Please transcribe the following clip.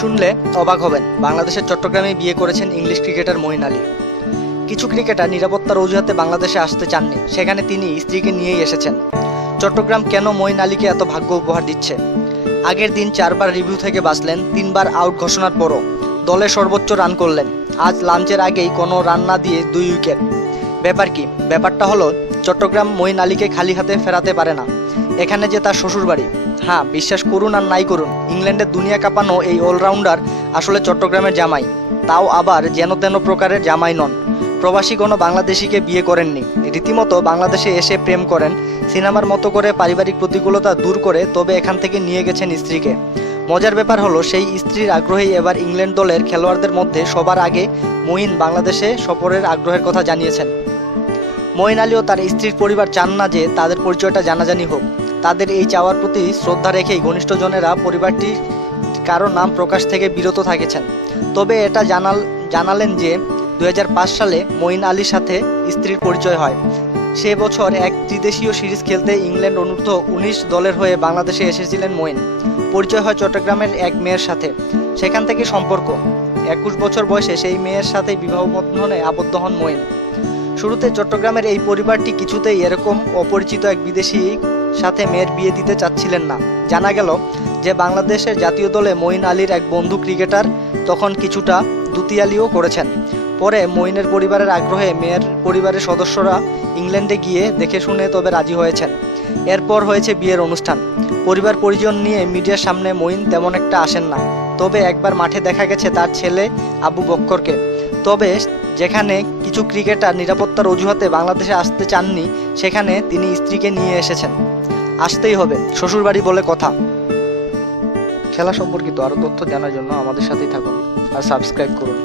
শুনলে অবাক হবেন, বাংলাদেশের চট্টগ্রামে বিয়ে করেছেন ইংলিশ ক্রিকেটার মঈন আলী। কিছু ক্রিকেটার নিরাপত্তার অজুহাতে বাংলাদেশে আসতে চাননি, সেখানে তিনি স্ত্রীকে নিয়েই এসেছেন। চট্টগ্রাম কেন মঈন আলীকে এত ভাগ্য উপহার দিচ্ছে? আগের দিন 4 বার রিভিউ থেকে বাঁচলেন, 3 বার আউট ঘোষণার পরও দলে সর্বোচ্চ রান করলেন। আজ লাঞ্চের আগেই কোনো রান না দিয়ে 2 উইকেট। ব্যাপার কি? ব্যাপারটা হলো, চট্টগ্রাম মঈন আলীকে খালি হাতে ফেরাতে পারে না। এখানে যে তার শ্বশুরবাড়ি। হ্যাঁ, বিশ্বাস করুন আর নাই করুন, ইংল্যান্ডের দুনিয়া কাঁপানো এই অলরাউন্ডার আসলে চট্টগ্রামের জামাই। তাও আবার যেন তেন প্রকারের জামাই নন। প্রবাসী কোনো বাংলাদেশিকে বিয়ে করেননি, রীতিমতো বাংলাদেশে এসে প্রেম করেন, সিনেমার মতো করে পারিবারিক প্রতিকূলতা দূর করে তবে এখান থেকে নিয়ে গেছেন স্ত্রীকে। মজার ব্যাপার হলো, সেই স্ত্রীর আগ্রহেই এবার ইংল্যান্ড দলের খেলোয়াড়দের মধ্যে সবার আগে মঈন বাংলাদেশে সফরের আগ্রহের কথা জানিয়েছেন। মঈন আলী ও তার স্ত্রীর পরিবার চান না যে তাদের পরিচয়টা জানাজানি হোক। তাদের এই চাওয়ার প্রতি শ্রদ্ধা রেখেই ঘনিষ্ঠজনেরা পরিবারটির কারো নাম প্রকাশ থেকে বিরত থাকেছেন। তবে এটা জানালেন যে 2005 সালে মঈন আলীর সাথে স্ত্রীর পরিচয় হয়। সে বছর এক ত্রিদেশীয় সিরিজ খেলতে ইংল্যান্ড অনূর্ধ্ব 19 দলের হয়ে বাংলাদেশে এসেছিলেন মঈন। পরিচয় হয় চট্টগ্রামের এক মেয়ের সাথে, সেখান থেকে সম্পর্ক। 21 বছর বয়সে সেই মেয়ের সাথে বিবাহ বন্ধনে আবদ্ধ হন মঈন। শুরুতে চট্টগ্রামের এই পরিবারটি কিছুতেই এরকম অপরিচিত এক বিদেশি সাথে মেয়ের বিয়ে দিতে চাচ্ছিলেন না। জানা গেল যে বাংলাদেশের জাতীয় দলে মঈন আলীর এক বন্ধু ক্রিকেটার তখন কিছুটা দুতিয়ালিও করেছেন। পরে মঈনের পরিবারের আগ্রহে মেয়ের পরিবারের সদস্যরা ইংল্যান্ডে গিয়ে দেখে শুনে তবে রাজি হয়েছেন। এরপর হয়েছে বিয়ের অনুষ্ঠান। পরিবার পরিজন নিয়ে মিডিয়ার সামনে মঈন তেমন একটা আসেন না, তবে একবার মাঠে দেখা গেছে তার ছেলে আবু বক্করকে। তবে যেখানে কিছু ক্রিকেটার নিরাপত্তার অজুহাতে বাংলাদেশে আসতে চাননি, সেখানে তিনি স্ত্রীকে নিয়ে এসেছেন। আসতেই হবে, শ্বশুরবাড়ি বলে কথা। খেলা সম্পর্কিত আরও তথ্য জানার জন্য আমাদের সাথেই থাকুন আর সাবস্ক্রাইব করুন।